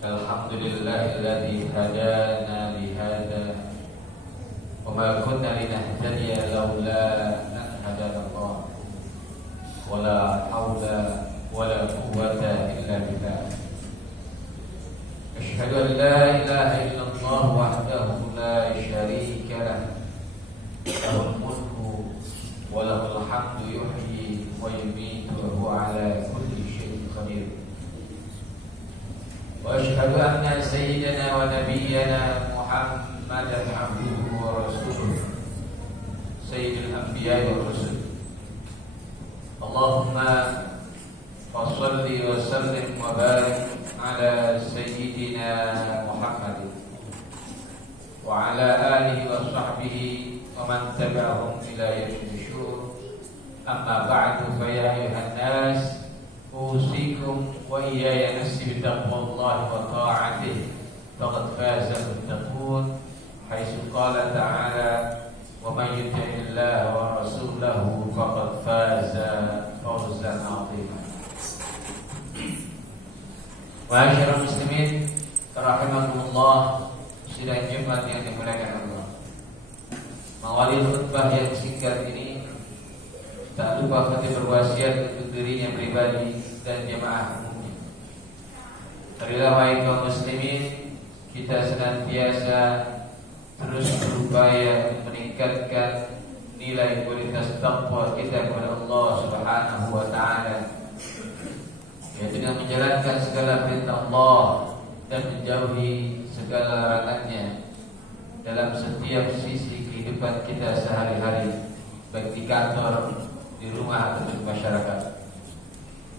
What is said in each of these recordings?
Alhamdulillahilladzi hadana lihada wa ma kunna linahtadiya laula an hadana Allah wala haula wala quwwata illa billah. Asyhadu an la ilaha illallah wahdahu la syarika lah, lahul mulku wa lahul hamdu yuhyi wa yumiitu wa huwa ala kulli syai'in qadir. Wa asyhadu anna sayyidana wa nabiyyana Muhammadan abduhu wa rasuluh sayyidul anbiya'i wa rusul. Allahumma shalli wa sallim wa barik ala sayyidina Muhammad wa ala alihi wa sahbihi wa man tabi'ahum ila yaumil nusyur. Amma ba'du, fa ya ayyuhan nas usikum wa iyaya nafsi bittaqwallahi wa ta'atihi faqad faza al-muttaqun, haitsu qala ta'ala wa man yuti'illaha wa rasulahu faqad faza fawzan 'azima. Ma'asyiral muslimin rahimakumullah, sidang Jumat yang dimuliakan Allah. Mengawali khutbah yang singkat ini, tak lupa khatib berwasiat untuk dirinya pribadi dan jemaah umumnya. Marilah wahai kaum muslimin, kita senantiasa terus berupaya meningkatkan nilai kualitas taqwa kita kepada Allah Subhanahu wa taala, yaitu dengan menjalankan segala perintah Allah dan menjauhi segala larangannya dalam setiap sisi kehidupan kita sehari-hari, baik di kantor, di rumah atau di masyarakat.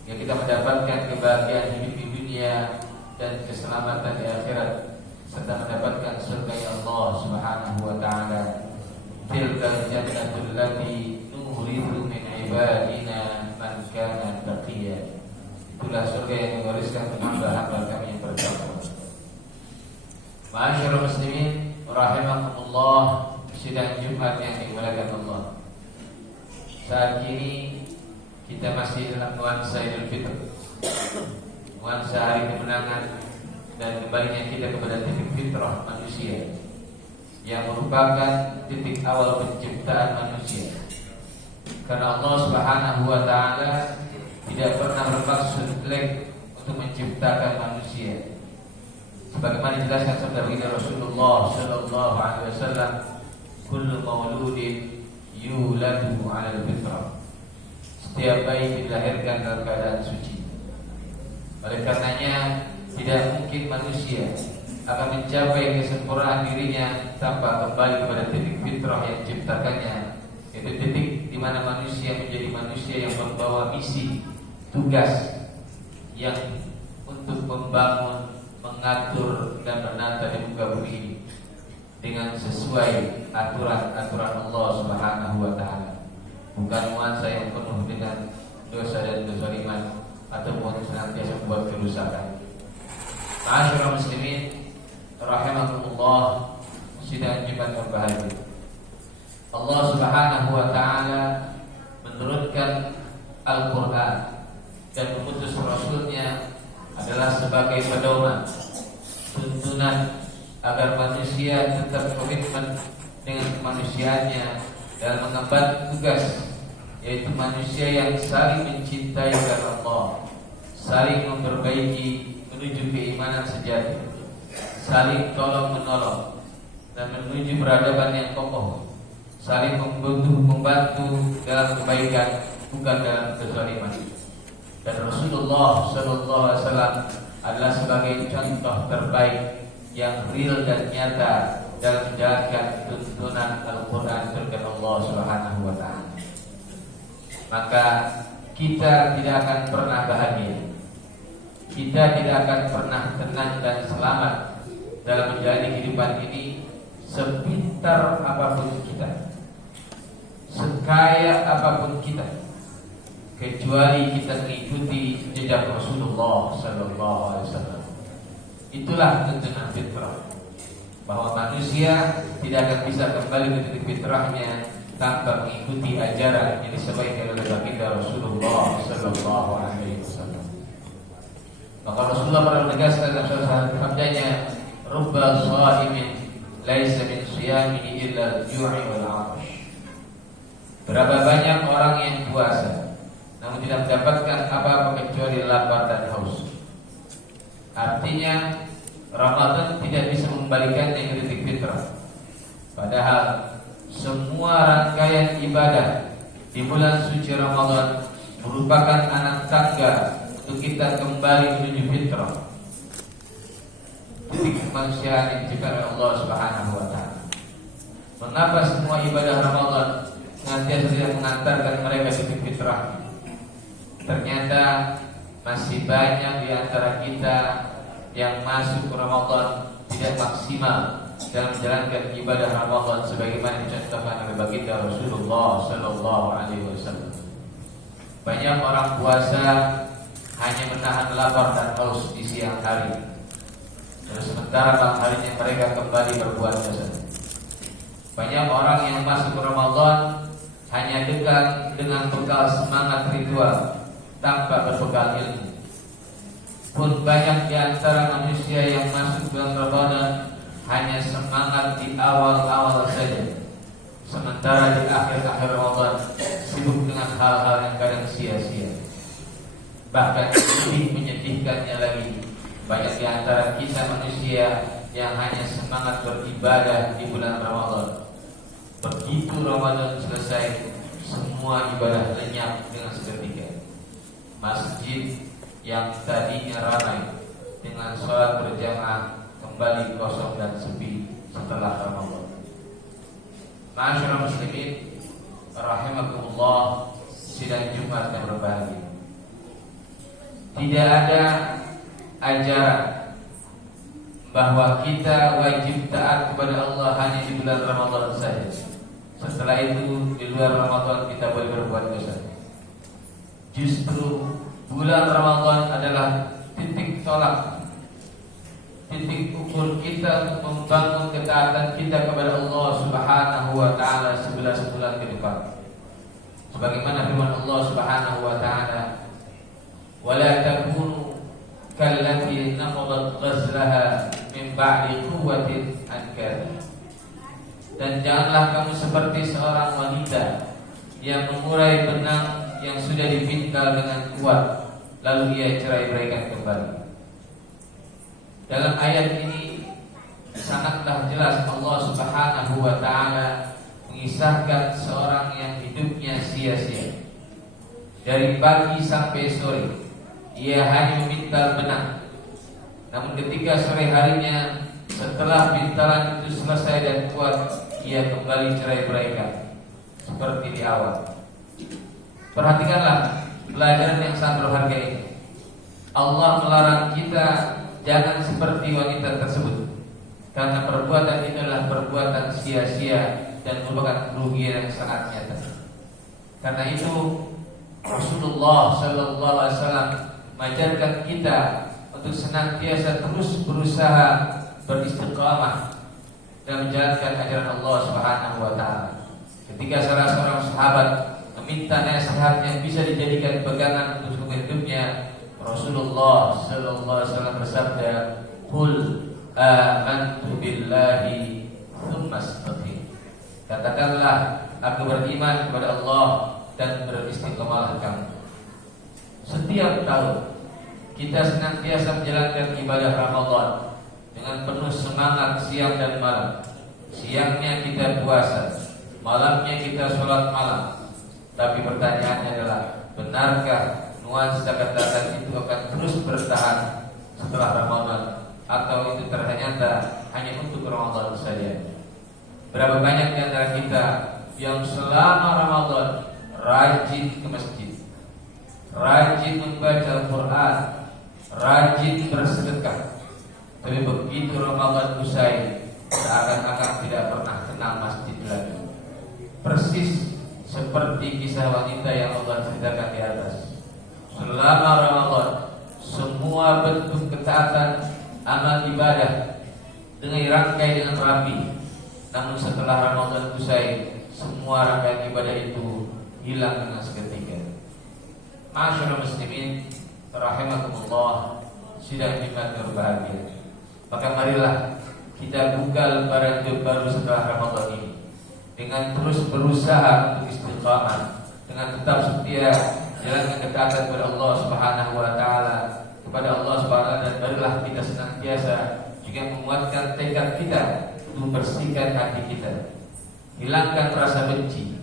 Ya, kita mendapatkan kebahagiaan hidup di dunia dan keselamatan di akhirat, serta mendapatkan surga Allah Subhanahu wa taala. Tilkal jannatul lati nurithu min ibadina man kana taqiyya. Itulah surga yang diwariskan untuk hamba-hamba kami yang bertakwa. Ma'asyiral muslimin rahimakumullah, sidang Jumat yang dimuliakan Allah. Saat ini kita masih dalam nuansa Idul Fitr, nuansa hari kemenangan dan kembalinya kita kepada titik fitrah manusia yang merupakan titik awal penciptaan manusia. Karena Allah Subhanahu wa taala tidak pernah bermaksud jelek untuk menciptakan manusia. Sebagaimana dijelaskan sabda baginda Rasulullah sallallahu alaihi wasallam, kullu mauludin yuladu 'ala al-fitrah. Setiap bayi dilahirkan dalam keadaan suci. Oleh karenanya tidak mungkin manusia akan mencapai kesempurnaan dirinya tanpa kembali kepada titik fitrah yang diciptakannya, yaitu titik di mana manusia menjadi manusia yang membawa misi, tugas yang untuk membangun, mengatur dan menata di muka bumi ini dengan sesuai aturan-aturan Allah Subhanahu wa taala, bukan nuansa yang penuh dengan dosa dan kezaliman ataupun senantiasa membuat kerusakan. Ma'asyiral muslimin rahimakumullah, sidang Jumat berbahagia. Allah Subhanahu wa taala menurunkan Al-Qur'an dan mengutus Rasulnya adalah sebagai pedoman, tuntunan agar manusia tetap komitmen dengan kemanusiaannya dalam mengemban tugas, yaitu manusia yang saling mencintai karena Allah, saling memperbaiki menuju keimanan sejati, saling tolong menolong dan menuju peradaban yang kokoh, saling membantu dalam kebaikan, bukan dalam kezaliman. Dan Rasulullah sallallahu alaihi wasallam adalah sebagai contoh terbaik yang real dan nyata dalam menjalankan tuntunan Al-Quran firman Allah Subhanahu wa taala. Maka kita tidak akan pernah bahagia, kita tidak akan pernah tenang dan selamat dalam menjalani kehidupan ini, sepintar apapun kita, sekaya apapun kita, kecuali kita mengikuti jejak Rasulullah sallallahu alaihi wasallam. Itulah tuntunan fitrah, bahwa manusia tidak akan bisa kembali ke titik fitrahnya tanpa mengikuti ajaran yang disampaikan oleh baginda Rasulullah sallallahu alaihi wasallam. Maka Rasulullah pernah menegaskan dalam salah satu sabdanya, "Rubba sha'imin laisa min shiyamihi illa al-ju'i wal 'atash." Berapa banyak orang yang puasa namun tidak mendapatkan apa-apa kecuali lapar dan haus. Artinya Ramadan tidak bisa mengembalikannya ke titik fitrah. Padahal semua rangkaian ibadah di bulan suci Ramadan merupakan anak tangga untuk kita kembali menuju fitrah, titik kemanusiaan yang diciptakan oleh Allah Subhanahu wa taala. Mengapa semua ibadah Ramadan nanti tidak mengantarkan mereka ke titik fitrah? Ternyata masih banyak di antara kita yang masuk ke Ramadan tidak maksimal dalam menjalankan ibadah Ramadan sebagaimana dicontohkan oleh baginda Rasulullah sallallahu alaihi wasallam. Banyak orang puasa hanya menahan lapar dan haus di siang hari, dan sementara malam harinya mereka kembali berbuat dosa. Banyak orang yang masuk ke Ramadan hanya dekat dengan bekal semangat ritual tanpa berbekal ilmu. Pun banyak di antara manusia yang masuk bulan Ramadan hanya semangat di awal-awal saja, sementara di akhir-akhir Ramadan sibuk dengan hal-hal yang kadang sia-sia. Bahkan lebih menyedihkannya lagi, banyak di antara kita manusia yang hanya semangat beribadah di bulan Ramadan. Begitu Ramadan selesai, semua ibadah lenyap dengan seketika. Masjid yang tadinya ramai dengan sholat berjamaah kembali kosong dan sepi setelah Ramadan. Ma'asyiral muslimin rahimakumullah, sidang Jumat yang berbahagia. Tidak ada ajaran bahwa kita wajib taat kepada Allah hanya di bulan Ramadan saja. Setelah itu di luar Ramadan kita boleh berbuat dosa. Justru bulan Ramadan adalah titik tolak, titik ukur kita untuk membangun ketaatan kita kepada Allah Subhanahu wa taala 11 bulan ke depan. Sebagaimana firman Allah Subhanahu wa taala, "Wa la takunu kallati naqadat ghazlaha min ba'di quwwatin ankara." Dan janganlah kamu seperti seorang wanita yang mengurai benang yang sudah dipintal dengan kuat, lalu ia cerai-beraikan kembali. Dalam ayat ini sangatlah jelas Allah Subhanahu wa taala mengisahkan seorang yang hidupnya sia-sia. Dari pagi sampai sore ia hanya memintal benang. Namun ketika sore harinya setelah pintalan itu selesai dan kuat, ia kembali cerai-beraikan seperti di awal. Perhatikanlah pelajaran yang sangat berharga ini. Allah melarang kita jangan seperti wanita tersebut, karena perbuatan itu adalah perbuatan sia-sia dan merupakan kerugian yang sangat nyata. Karena itu Rasulullah sallallahu alaihi wasallam mengajarkan kita untuk senantiasa terus berusaha beristiqamah dan menjalankan ajaran Allah Subhanahu wa taala. Ketika salah seorang sahabat meminta nasihat yang bisa dijadikan pegangan untuk hidupnya, Rasulullah sallallahu alaihi wasallam bersabda, "Qul amantu billahi tsumma istaqim." Katakanlah, aku beriman kepada Allah dan beristiqamalah kamu. Setiap tahun kita senantiasa menjalankan ibadah Ramadan dengan penuh semangat siang dan malam. Siangnya kita puasa, malamnya kita sholat malam. Tapi pertanyaannya adalah, benarkah nuansa ketaatan itu akan terus bertahan setelah Ramadan, atau itu ternyata hanya untuk Ramadan saja? Berapa banyak di antara kita yang selama Ramadan rajin ke masjid, rajin membaca Al-Quran, rajin bersedekah, tapi begitu Ramadan usai seakan-akan tidak pernah kenal masjid lagi. Persis seperti kisah wanita yang Allah ceritakan di atas. Selama Ramadan semua bentuk ketaatan, amal ibadah dengan rangkai dengan rapi. Namun setelah Ramadan usai, semua rangkaian ibadah itu hilang dengan seketika. Ma'asyiral muslimin rahimakumullah, sidang Jumat berbahagia. Maka marilah kita buka lembaran hidup baru setelah Ramadan ini dengan terus berusaha untuk istiqamah, dengan tetap setia jalankan ketaatan kepada Allah Subhanahu wa taala, kepada Allah Subhanahu wa taala, dan marilah kita senantiasa juga menguatkan tekad kita untuk membersihkan hati kita, hilangkan rasa benci,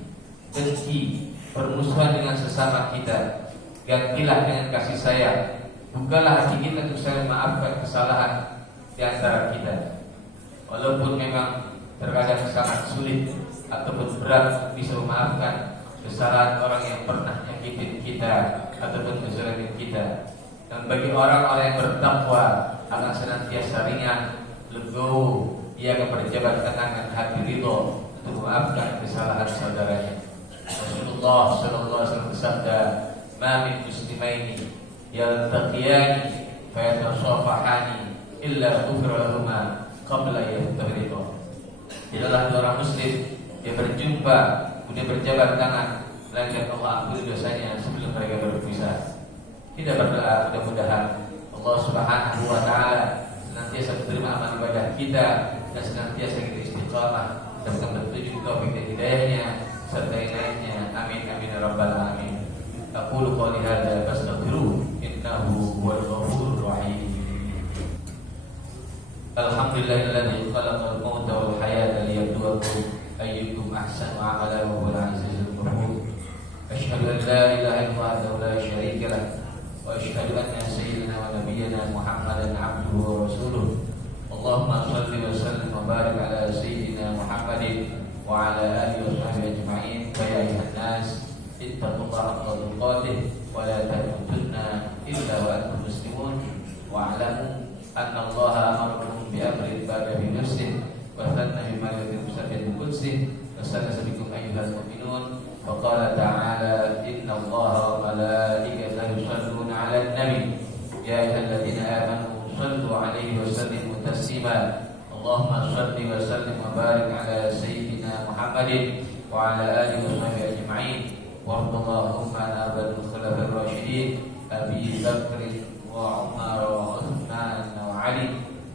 dengki, permusuhan dengan sesama kita, gantilah dengan kasih sayang. Bukalah hati kita untuk saling memaafkan kesalahan di antara kita. Walaupun memang terkadang sangat sulit ataupun berat bisa memaafkan kesalahan orang yang pernah nyakitin kita ataupun menzalimi kita. Dan bagi orang-orang yang bertakwa akan senantiasa ringan, legowo, ia akan berjabat tangan dan hati ridho untuk memaafkan kesalahan saudaranya. Rasulullah sallallahu alaihi wasallam bersabda, "Ma min muslimaini yaltaqiyani fayatasafahani illa ghufira lahuma qabla yaftariqa." Tidaklah dua orang muslim dia berjumpa kemudian berjabat tangan, melainkan Allah ampuni dosanya sebelum mereka berpisah. Kita berdoa mudah-mudahan Allah Subhanahu wa taala senantiasa menerima amal ibadah kita dan senantiasa kita istiqamah dan berpetunjuk taufik dan hidayahnya serta yang lainnya. Amin amin ya rabbal alamin. Aqulu qouli hadza fastaghfiruhu innahu huwal ghafurur rahim. Alhamdulillahilladzi khalaqal mauta wal hayata liyabluwakum ayyukum ahsanu amala wa huwal azizul ghafur. Asyhadu an la ilaha illallah wahdahu la syarika lah wa asyhadu anna sayyidina wa nabiyyana Muhammadan abduhu wa rasuluh. Allahumma shalli wa sallim wa barik ala sayyidina Muhammadin wa ala alihi wa sahbihi ajma'in. Ya ayyuhan nas ittaqullaha haqqa tuqatih wa la tamutunna illa wa antum muslimun wa alamu anna Allaha amarakum bi amrin ba'da bi nafsihi wa thanna bima yuridu bi qudsihi wa sallallahu bikum ayyuhal mu'minun. وقال تعالى إن الله وملائكته يصلون على النبي يا أيها الذين آمنوا صلوا عليه وسلموا تسليما. اللهم صل وسلم وبارك على سيدنا محمد وعلى آله وصحبه أجمعين. وارض اللهم عن أربعة الخلفاء الراشدين أبي بكر وعمر وعثمان وعلي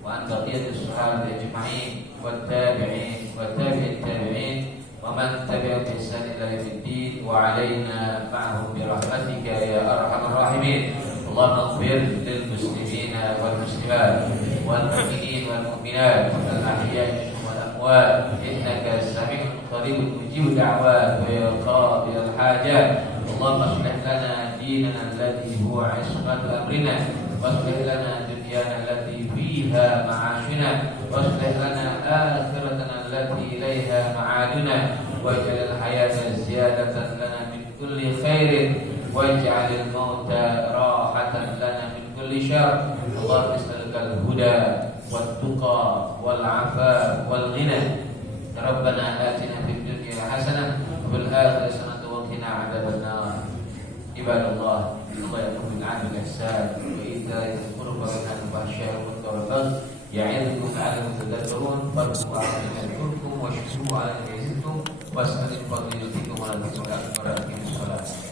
وعن بقية الصحابة أجمعين والتابعين والتابع التابعين ومن تبعهم بإحسان إلى يوم الدين وعلينا معهم برحمتك يا أرحم الراحمين. اللهم اغفر للمسلمين والمسلمات والمؤمنين والمؤمنات الأحياء منهم والأموات إنك سميع قريب مجيب الدعوات ويا قاضي الحاجات. اللهم اصلح لنا ديننا الذي هو عصمة أمرنا واصلح لنا دنيانا التي فيها معاشنا واصلح لنا آخرتنا التي إليها معادنا واجعل الحياة زيادة لنا من كل خير واجعل الموت راحة لنا من كل شر. اللهم نسألك الهدى والتقى والعفاف والغنى. ربنا آتنا في الدنيا حسنة وفي الآخرة حسنة وقنا عذاب النار. عباد الله الله يأمر بالعدل والإحسان وإيتاء ذي القربى وينهى عن الفحشاء والمنكر والبغي يعظكم لعلكم تذكرون. فاذكروا الله يذكركم واشكروه على ما يزدكم واسألوا من فضله يزدكم ولا تنسوا الصلاة.